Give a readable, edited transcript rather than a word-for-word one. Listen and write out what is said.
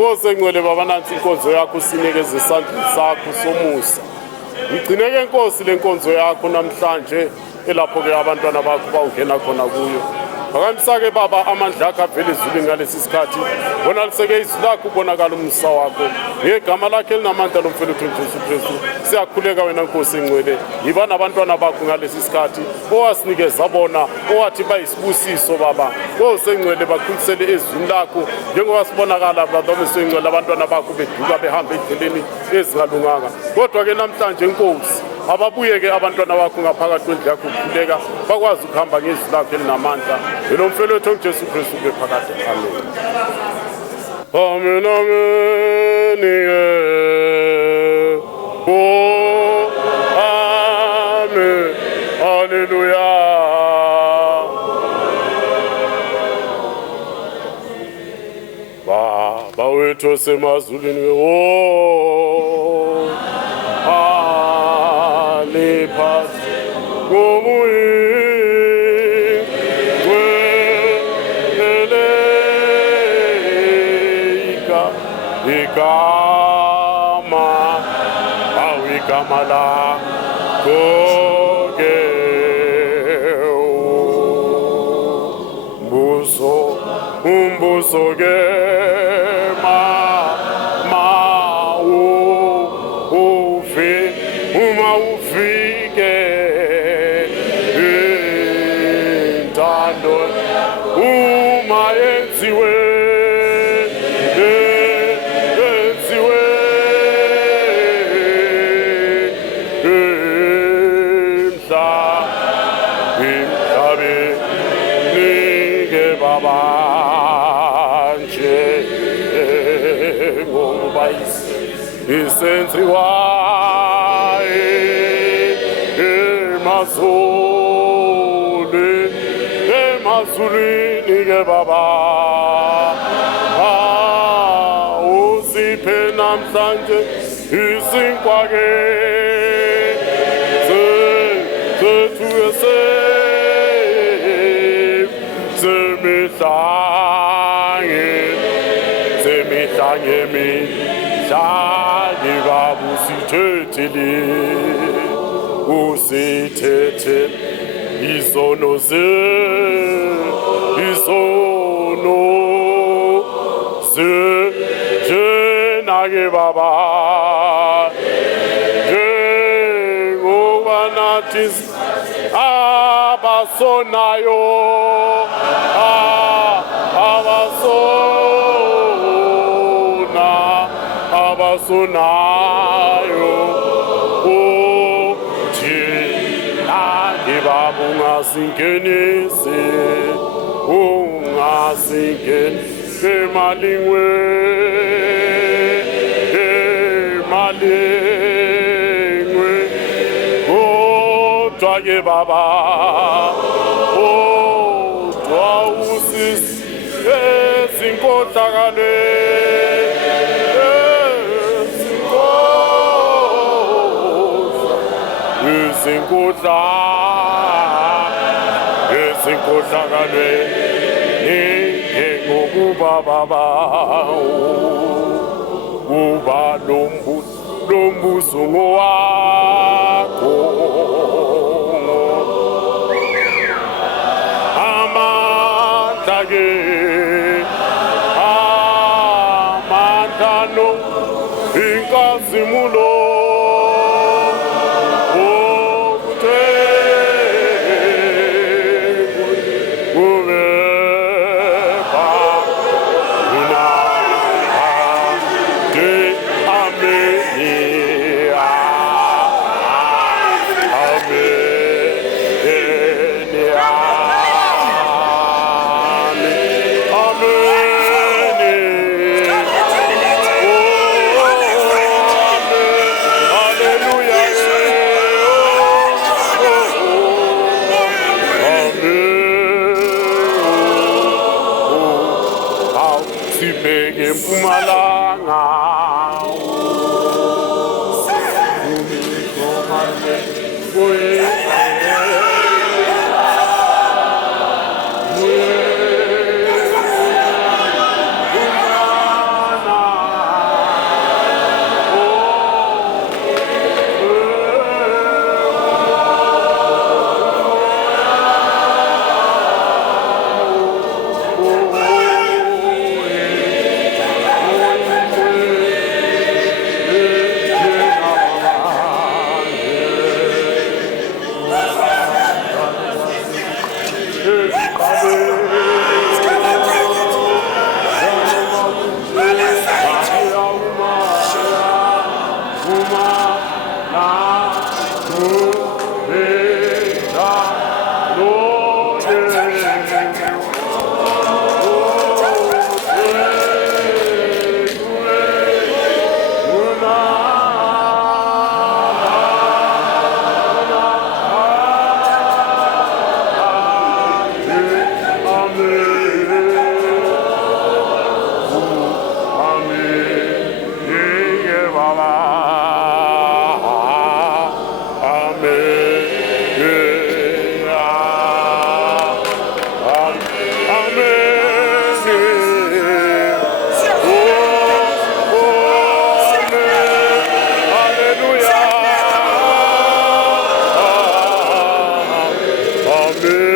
Osengcwele baba nansi inkonzo yakho sinikeze isandla sakho somusa. Ngigcineke Nkosi le nkonzo yakho namhlanje elapho ke abantwana bakho bawungena khona kuyo. Akamisake baba amandla akho avele ezulwini ngalesi sikhathi. Bona liseke izwi lakho ubonakala umsa wakho. Ngegama lakhe elinamandla lomfowethu uJesu Kristu. Siyakhuleka wena Nkosi engcwele. Yiba nabantwana bakho ngalesi sikhathi. Owasinikeza bona, owathi bayisibusiso baba. Osengcwele bakhulisele ezwini lakho. Njengoba sibonakala baba mesengcwele abantwana bakho beduka behamba endleleni ezingalunganga. Kodwa ke namhlanje Nkosi ababuye ke abantwana bakho ngaphakathi kwendlu yakho ukukhuleka bakwazi ukuhamba ngezwi lakho elinamandla lo mfowethu uJesu Kristu bephakathi. Amen. Amen, amen, oh, amen, hallelujah. Baba wethu semazulwini, oh, aliphasi ngomoya igama lakho ke umbuso ke uma ufike intando uma yenziwe isenziwa emazulwini ke baba usiphe namhlanje isinkwa ke zethu zemihla ngemihla usithethe isono jena ke baba njengoba nathi abasonayo abasonayo baba ungasingenise emalingwe kodwa ke baba kodwa usisi ezinkohlakalwe ngokuba baba kuba lombuso ngowakho amandla ke amandla inkazimulo Mpumalanga Amen.